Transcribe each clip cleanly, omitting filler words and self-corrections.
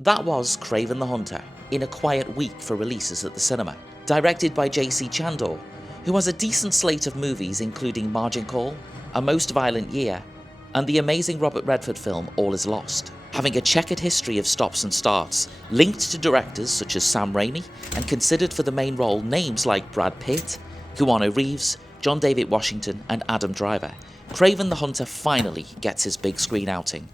That was Kraven the Hunter, in a quiet week for releases at the cinema. Directed by J.C. Chandor, who has a decent slate of movies including Margin Call, A Most Violent Year, and the amazing Robert Redford film All Is Lost. Having a checkered history of stops and starts, linked to directors such as Sam Raimi, and considered for the main role names like Brad Pitt, Keanu Reeves, John David Washington, and Adam Driver, Kraven the Hunter finally gets his big screen outing.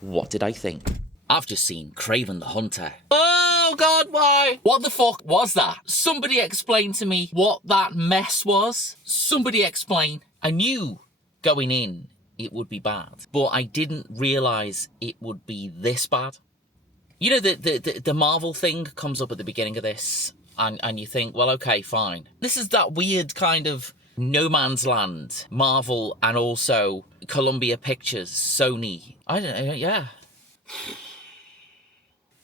What did I think? I've just seen Kraven the Hunter. Oh God, why? What the fuck was that? Somebody explain to me what that mess was. Somebody explain. I knew going in it would be bad, but I didn't realise it would be this bad. You know, the Marvel thing comes up at the beginning of this, and you think, well, okay, fine. This is that weird kind of no man's land, Marvel and also Columbia Pictures, Sony. I don't know, yeah.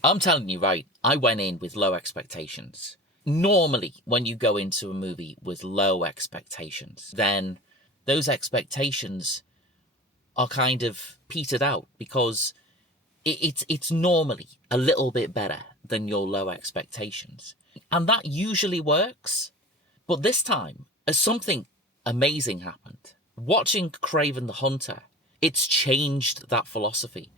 I'm telling you, right, I went in with low expectations. Normally, when you go into a movie with low expectations, then those expectations are kind of petered out because it's normally a little bit better than your low expectations. And that usually works. But this time, as something amazing happened, watching Kraven the Hunter, it's changed that philosophy.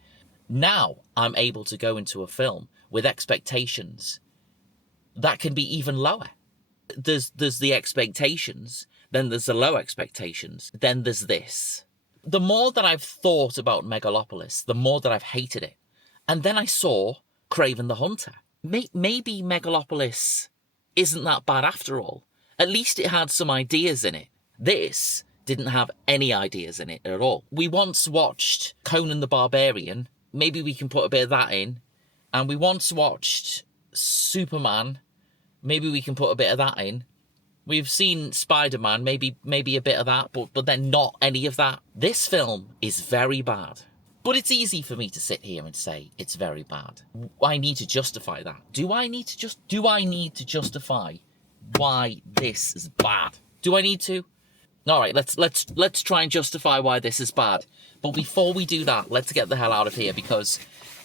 Now I'm able to go into a film with expectations that can be even lower. There's the expectations, then there's the low expectations, then there's this. The more that I've thought about Megalopolis, the more that I've hated it. And then I saw Kraven the Hunter. Maybe Megalopolis isn't that bad after all. At least it had some ideas in it. This didn't have any ideas in it at all. We once watched Conan the Barbarian. Maybe we can put a bit of that in. And we once watched Superman. Maybe we can put a bit of that in. We've seen Spider-Man, maybe a bit of that, but then not any of that. This film is very bad. But it's easy for me to sit here and say it's very bad. I need to justify that. Do I need to justify why this is bad? Do I need to? All right, let's try and justify why this is bad. But before we do that, let's get the hell out of here because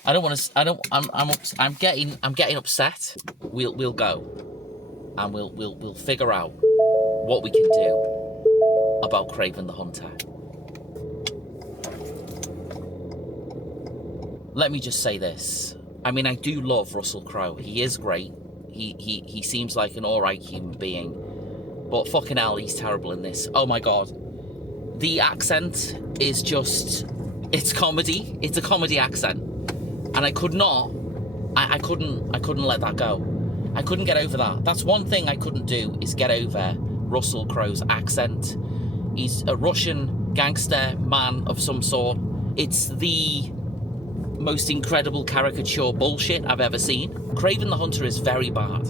I'm getting upset. We'll go. And we'll figure out what we can do about Kraven the Hunter. Let me just say this. I mean, I do love Russell Crowe. He is great. He seems like an alright human being. But fucking hell, he's terrible in this. Oh my God. The accent is just... It's comedy. It's a comedy accent. And I couldn't let that go. I couldn't get over that. That's one thing I couldn't do, is get over Russell Crowe's accent. He's a Russian gangster man of some sort. It's the most incredible caricature bullshit I've ever seen. Kraven the Hunter is very bad.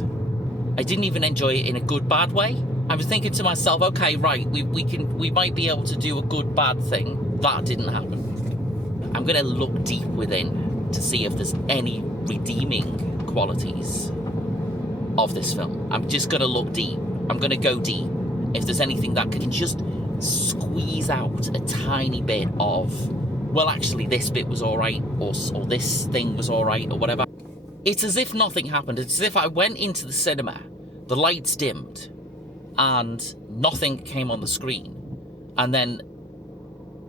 I didn't even enjoy it in a good bad way. I was thinking to myself, okay, right, we might be able to do a good bad thing. That didn't happen. I'm gonna look deep within to see if there's any redeeming qualities of this film. I'm just going to look deep. I'm going to go deep. If there's anything that can just squeeze out a tiny bit of, well, actually, this bit was all right, or this thing was all right, or whatever. It's as if nothing happened. It's as if I went into the cinema, the lights dimmed, and nothing came on the screen. And then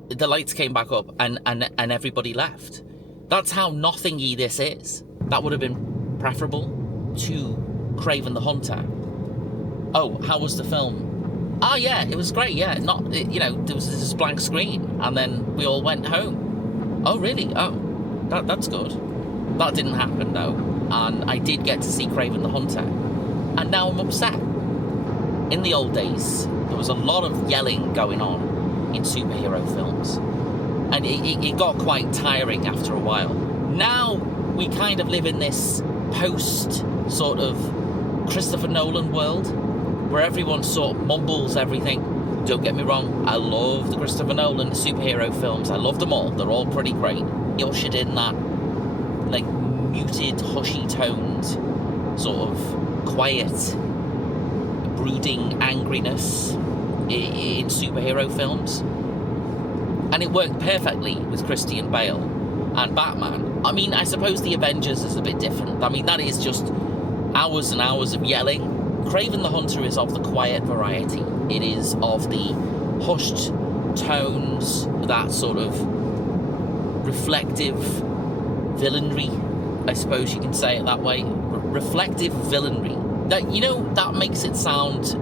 the lights came back up, and everybody left. That's how nothingy this is. That would have been preferable to Kraven the Hunter. Oh, how was the film? Oh yeah, it was great. Yeah, there was this blank screen, and then we all went home. Oh really? Oh, that's good. That didn't happen though, and I did get to see Kraven the Hunter, and now I'm upset. In the old days, there was a lot of yelling going on in superhero films, and it got quite tiring after a while. Now we kind of live in this post sort of Christopher Nolan world where everyone sort of mumbles everything. Don't get me wrong, I love the Christopher Nolan superhero films. I love them all. They're all pretty great. He ushered in that like muted, hushy toned, sort of quiet, brooding angriness in superhero films. And it worked perfectly with Christian Bale and Batman. I mean, I suppose the Avengers is a bit different. I mean, that is just hours and hours of yelling. Kraven the Hunter is of the quiet variety. It is of the hushed tones, that sort of reflective villainry, I suppose you can say it that way. Reflective villainry. That, you know, that makes it sound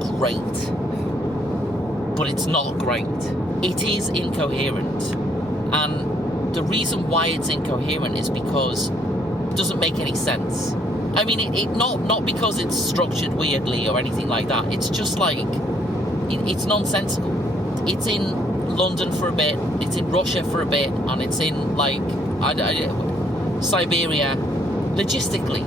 great, but it's not great. It is incoherent, and the reason why it's incoherent is because it doesn't make any sense. I mean, it not because it's structured weirdly or anything like that. It's just like it's nonsensical. It's in London for a bit, it's in Russia for a bit, and it's in like Siberia. Logistically,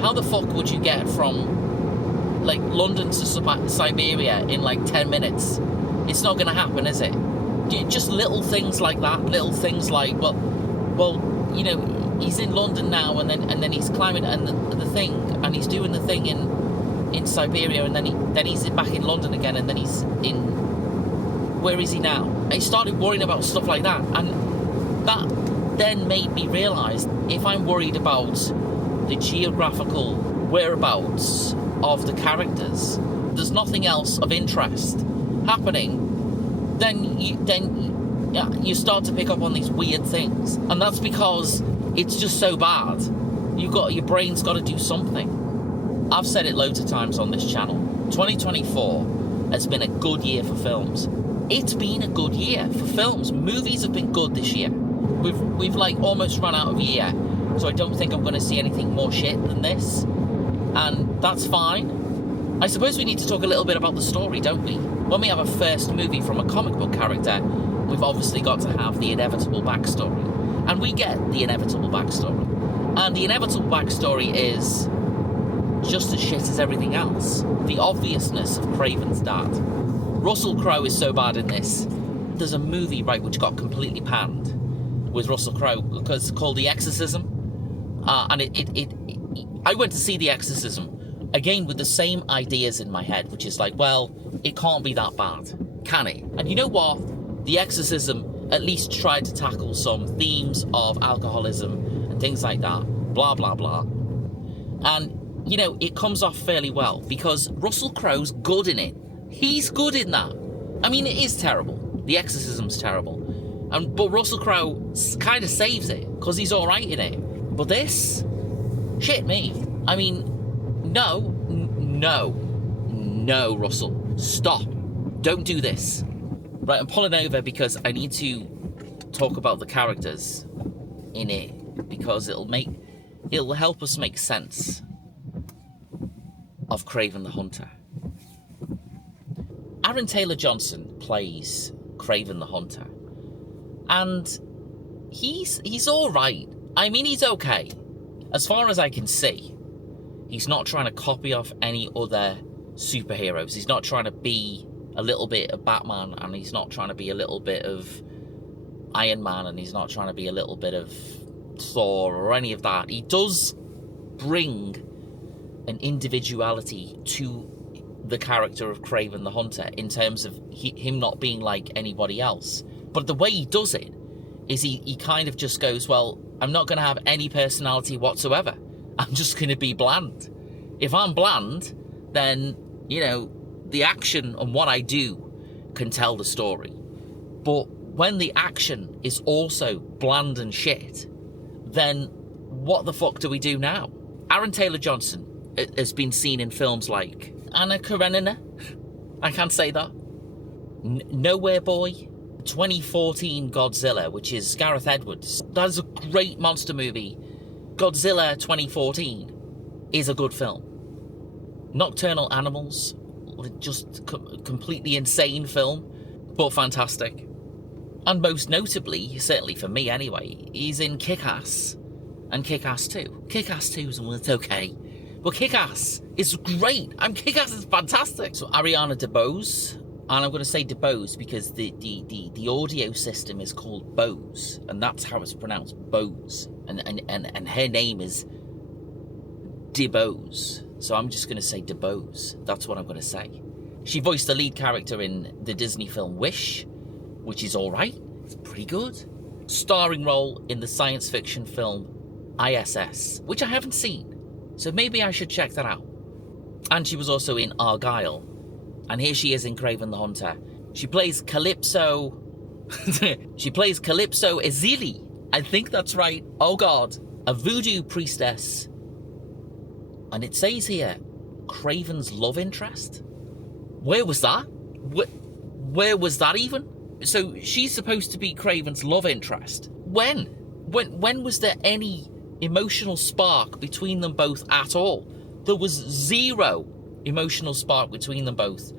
how the fuck would you get from like London to Siberia in like 10 minutes? It's not going to happen, is it? Just little things like that. Little things like, well, you know, he's in London now, and then he's climbing and the thing, and he's doing the thing in Siberia, and then he's back in London again, and then he's in, where is he now? I started worrying about stuff like that, and that then made me realise, if I'm worried about the geographical whereabouts of the characters, there's nothing else of interest happening, then you start to pick up on these weird things, and that's because it's just so bad. Your brain's got to do something. I've said it loads of times on this channel. 2024 has been a good year for films. It's been a good year for films. Movies have been good this year. We've like almost run out of year, so I don't think I'm going to see anything more shit than this, and that's fine. I suppose we need to talk a little bit about the story, don't we? When we have a first movie from a comic book character, we've obviously got to have the inevitable backstory. And we get the inevitable backstory. And the inevitable backstory is just as shit as everything else. The obviousness of Kraven's dad. Russell Crowe is so bad in this. There's a movie, right, which got completely panned with Russell Crowe because it's called The Exorcism. And I went to see The Exorcism, again with the same ideas in my head, which is like, well, it can't be that bad, can it? And you know what? The Exorcism at least tried to tackle some themes of alcoholism and things like that, blah, blah, blah. And, you know, it comes off fairly well because Russell Crowe's good in it. He's good in that. I mean, it is terrible. The Exorcism's terrible. But Russell Crowe kind of saves it because he's all right in it. But this? Shit me. I mean, no, Russell. Stop. Don't do this. Right, I'm pulling over because I need to talk about the characters in it because it'll help us make sense of Kraven the Hunter. Aaron Taylor Johnson plays Kraven the Hunter, and he's all right. I mean, he's okay as far as I can see. He's not trying to copy off any other superheroes. He's not trying to be a little bit of Batman, and he's not trying to be a little bit of Iron Man, and he's not trying to be a little bit of Thor or any of that. He does bring an individuality to the character of Kraven the Hunter in terms of him not being like anybody else. But the way he does it is he kind of just goes, well, I'm not going to have any personality whatsoever. I'm just going to be bland. If I'm bland, then, you know, the action and what I do can tell the story. But when the action is also bland and shit, then what the fuck do we do now? Aaron Taylor Johnson has been seen in films like Anna Karenina, I can't say that, Nowhere Boy, 2014 Godzilla, which is Gareth Edwards. That is a great monster movie. Godzilla 2014 is a good film. Nocturnal Animals, just completely insane film, but fantastic. And most notably, certainly for me anyway, he's in Kick-Ass and Kick-Ass 2. Kick-Ass 2 is okay, but Kick-Ass is great. Kick-Ass is fantastic. So Ariana DeBose, and I'm going to say DeBose because the audio system is called Bose, and that's how it's pronounced, Bose, and her name is DeBose. So I'm just going to say DeBose. That's what I'm going to say. She voiced the lead character in the Disney film Wish, which is all right. It's pretty good. starring role in the science fiction film ISS, which I haven't seen, so maybe I should check that out. And she was also in Argylle, and here she is in Kraven the Hunter. She plays Calypso. She plays Calypso Ezili. I think that's right. Oh God, a voodoo priestess. And it says here, Kraven's love interest. Where was that? Where was that even? So she's supposed to be Kraven's love interest. When was there any emotional spark between them both at all? There was zero emotional spark between them both.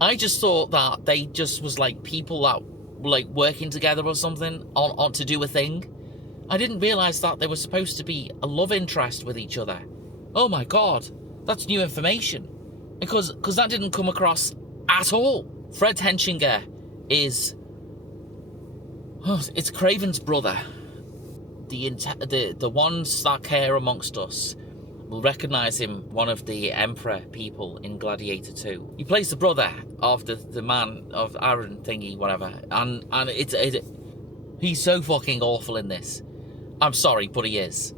I just thought that they just was like people that were like working together or something on to do a thing. I didn't realise that they were supposed to be a love interest with each other. Oh my God, that's new information. Because that didn't come across at all. Fred Henshinger is... Oh, it's Kraven's brother. The ones that care amongst us will recognise him, one of the Emperor people in Gladiator 2. He plays the brother of the man of Aaron thingy, whatever. And he's so fucking awful in this. I'm sorry, but he is.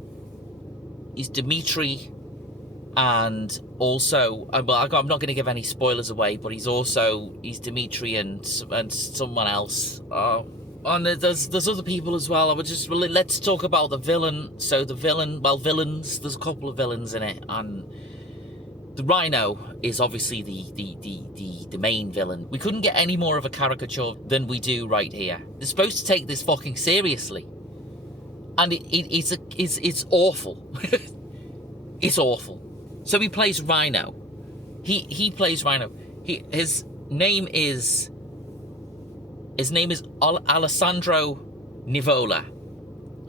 He's Dimitri, and also, well, I'm not going to give any spoilers away, but he's Dimitri and someone else. And there's other people as well. Let's talk about the villain. So the villain, well, villains. There's a couple of villains in it, and the Rhino is obviously the main villain. We couldn't get any more of a caricature than we do right here. They're supposed to take this fucking seriously, and it's awful. It's awful. So he plays Rhino. He plays Rhino. His name is Alessandro Nivola.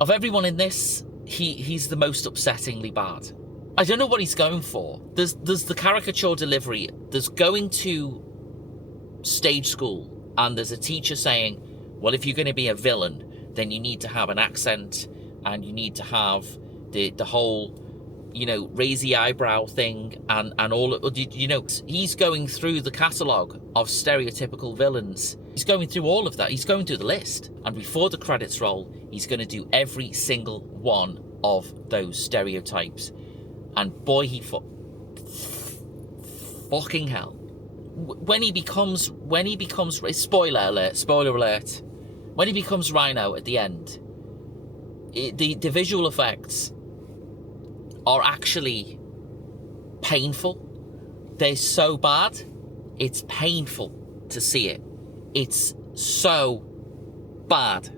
Of everyone in this, he's the most upsettingly bad. I don't know what he's going for. There's the caricature delivery. There's going to stage school, and there's a teacher saying, well, if you're going to be a villain, then you need to have an accent, and you need to have the whole, raise the eyebrow thing, and all, he's going through the catalogue of stereotypical villains. He's going through all of that. He's going through the list. And before the credits roll, he's going to do every single one of those stereotypes. And boy, fucking hell. When he becomes, spoiler alert, when he becomes Rhino at the end, the visual effects are actually painful. They're so bad, it's painful to see it. It's so bad.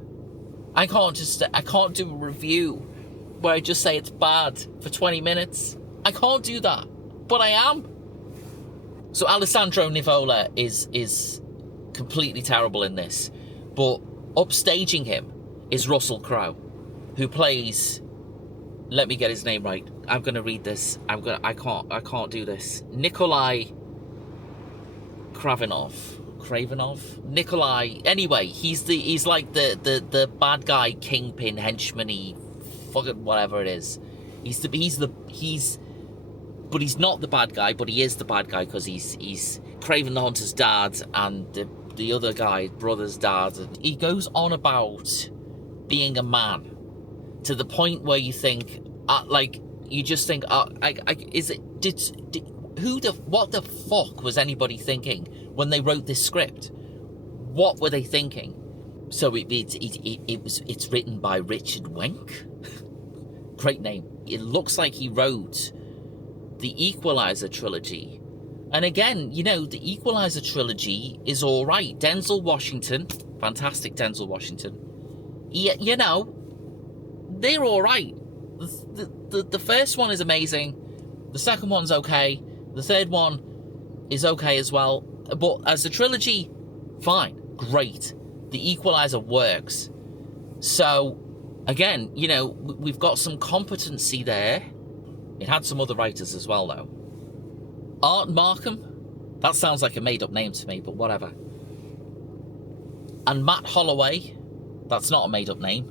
I can't do a review where I just say it's bad for 20 minutes. I can't do that, but I am. So Alessandro Nivola is completely terrible in this, but upstaging him is Russell Crowe, who plays, let me get his name right. I'm going to read this. I can't do this. Nikolai Kravenov? Nikolai. Anyway, he's like the bad guy, kingpin, henchman-y, fucking whatever it is. But he's not the bad guy, but he is the bad guy because he's Kraven the Hunter's dad and the other guy, brother's dad. And he goes on about being a man to the point where you think, you just think, what the fuck was anybody thinking when they wrote this script? What were they thinking? So it's written by Richard Wenk. Great name. It looks like he wrote the Equalizer trilogy. And again, the Equalizer trilogy is all right. Denzel Washington, fantastic Denzel Washington. They're all right. The first one is amazing. The second one's okay. The third one is okay as well. But as a trilogy, fine, great. The Equalizer works. So, again, we've got some competency there. It had some other writers as well, though. Art Markham? That sounds like a made-up name to me, but whatever. And Matt Holloway? That's not a made-up name.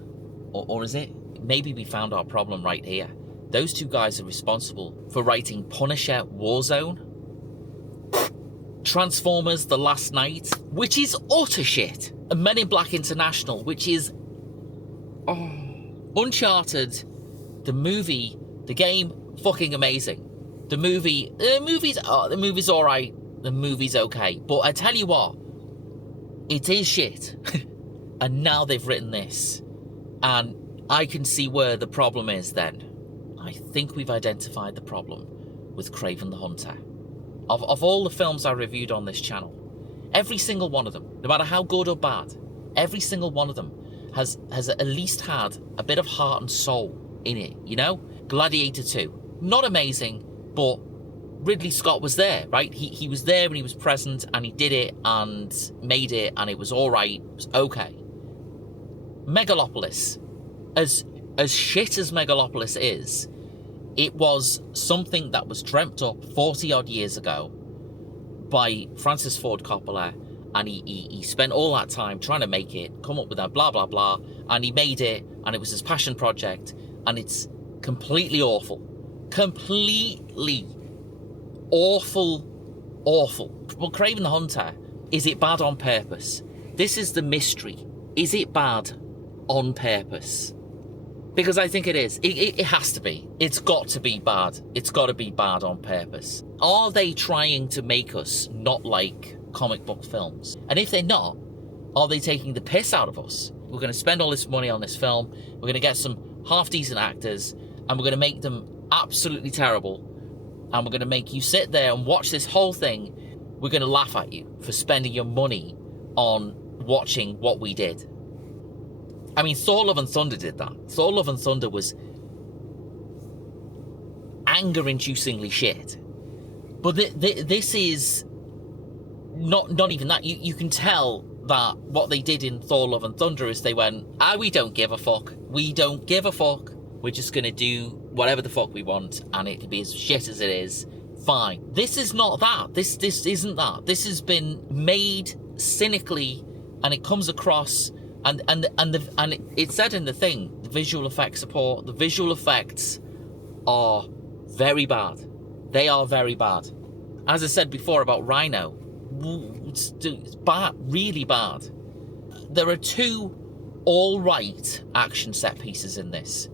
Or is it? Maybe we found our problem right here. Those two guys are responsible for writing Punisher Warzone, Transformers The Last Night, which is utter shit, and Men in Black International, which is Oh, Uncharted, the movie, the game, fucking amazing. The movie's all right. The movie's okay. But I tell you what, it is shit. And now they've written this, and I can see where the problem is. Then I think we've identified the problem with Kraven the Hunter. Of all the films I reviewed on this channel, every single one of them, no matter how good or bad, every single one of them has at least had a bit of heart and soul in it, you know? Gladiator 2, not amazing, but Ridley Scott was there, right? He was there and he was present, and he did it and made it, and it was all right. It was okay. Megalopolis, as shit as Megalopolis is, it was something that was dreamt up 40 odd years ago by Francis Ford Coppola, and he spent all that time trying to make it, come up with that blah blah blah, and he made it, and it was his passion project, and it's completely awful. Completely awful. But Kraven the Hunter, is it bad on purpose? This is the mystery. Is it bad on purpose? Because I think it is. It has to be. It's got to be bad. It's got to be bad on purpose. Are they trying to make us not like comic book films? And if they're not, are they taking the piss out of us? We're going to spend all this money on this film. We're going to get some half-decent actors, and we're going to make them absolutely terrible. And we're going to make you sit there and watch this whole thing. We're going to laugh at you for spending your money on watching what we did. I mean, Thor: Love and Thunder did that. Thor: Love and Thunder was anger-inducingly shit. But this is not even that. You can tell that what they did in Thor: Love and Thunder is they went, we don't give a fuck. We don't give a fuck. We're just going to do whatever the fuck we want, and it can be as shit as it is. Fine. This is not that. This isn't that. This has been made cynically, and it comes across... And it said in the thing, the visual effects support, the visual effects are very bad. They are very bad. As I said before about Rhino, it's bad, really bad. There are two all-right action set pieces in this.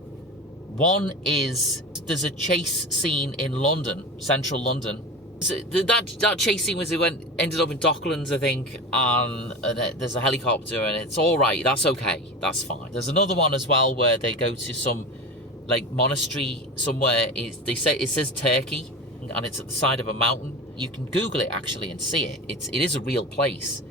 One is, there's a chase scene in London, central London. So that chase scene was ended up in Docklands, I think, and there's a helicopter, and it's all right. That's okay. That's fine. There's another one as well where they go to some like monastery somewhere. They say it says Turkey, and it's at the side of a mountain. You can Google it actually and see it. It is a real place.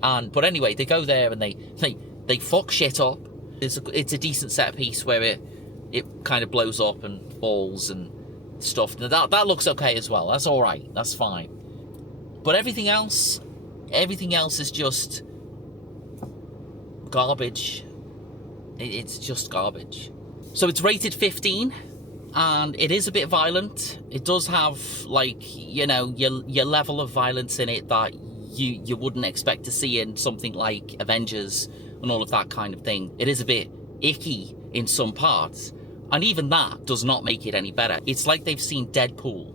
But anyway, they go there and they fuck shit up. It's a decent set piece where it kind of blows up and falls and stuff. That looks okay as well. That's all right. That's fine. But everything else is just garbage. It's just garbage. So it's rated 15, and it is a bit violent. It does have, like, you know, your level of violence in it that you wouldn't expect to see in something like Avengers and all of that kind of thing. It is a bit icky in some parts. And even that does not make it any better. It's like they've seen Deadpool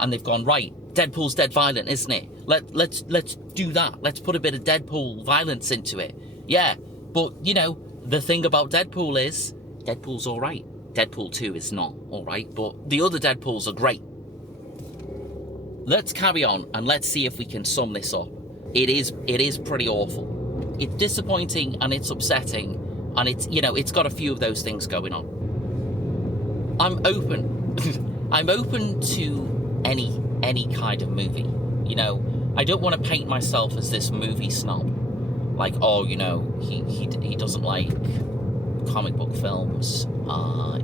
and they've gone, right, Deadpool's dead violent, isn't it? Let's do that. Let's put a bit of Deadpool violence into it. Yeah, but, you know, the thing about Deadpool is Deadpool's all right. Deadpool 2 is not all right, but the other Deadpools are great. Let's carry on and let's see if we can sum this up. It is pretty awful. It's disappointing and it's upsetting, and it's, you know, it's got a few of those things going on. I'm open. I'm open to any kind of movie. You know, I don't want to paint myself as this movie snob. Like, oh, you know, he doesn't like comic book films.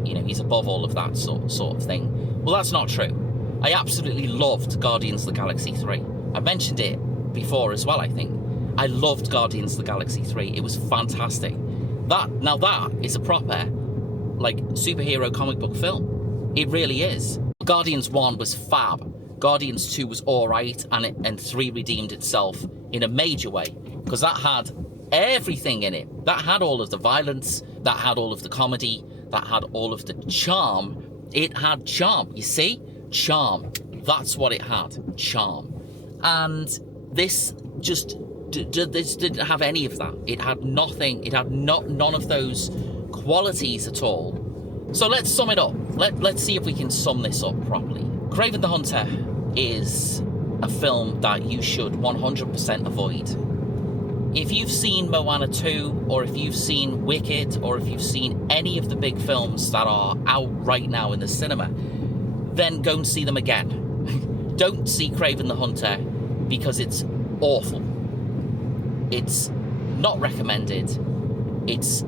You know, he's above all of that sort of thing. Well, that's not true. I absolutely loved Guardians of the Galaxy 3. I mentioned it before as well, I think. I loved Guardians of the Galaxy 3. It was fantastic. That is a proper, like, superhero comic book film. It really is. Guardians 1 was fab. Guardians 2 was alright, and 3 redeemed itself in a major way, because that had everything in it. That had all of the violence, that had all of the comedy, that had all of the charm. It had charm, you see? Charm. That's what it had. Charm. And this just... this didn't have any of that. It had nothing. It had none of those qualities at all. So let's sum it up. Let's see if we can sum this up properly. Kraven the Hunter is a film that you should 100% avoid. If you've seen Moana 2, or if you've seen Wicked, or if you've seen any of the big films that are out right now in the cinema, then go and see them again. Don't see Kraven the Hunter, because it's awful. It's not recommended. It's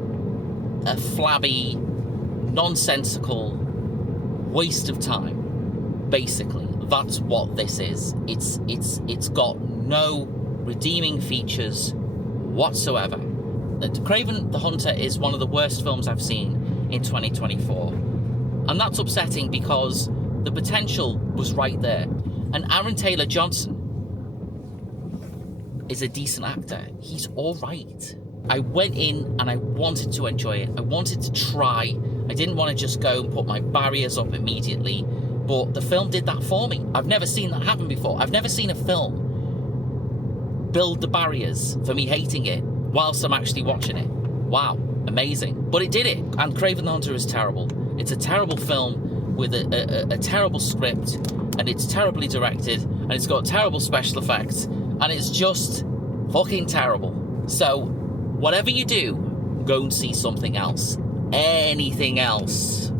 a flabby, nonsensical waste of time. Basically, that's what this is. It's got no redeeming features whatsoever. Kraven the Hunter is one of the worst films I've seen in 2024, and that's upsetting because the potential was right there. And Aaron Taylor Johnson is a decent actor. He's all right. I went in and I wanted to enjoy it. I wanted to try. I didn't want to just go and put my barriers up immediately, but the film did that for me. I've never seen that happen before. I've never seen a film build the barriers for me hating it whilst I'm actually watching it. Wow, amazing. But it did it. And Kraven the Hunter is terrible. It's a terrible film with a terrible script, and it's terribly directed, and it's got terrible special effects, and it's just fucking terrible. So whatever you do, go and see something else. Anything else,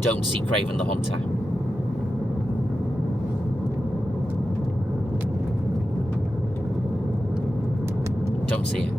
don't see Kraven the Hunter. Don't see it.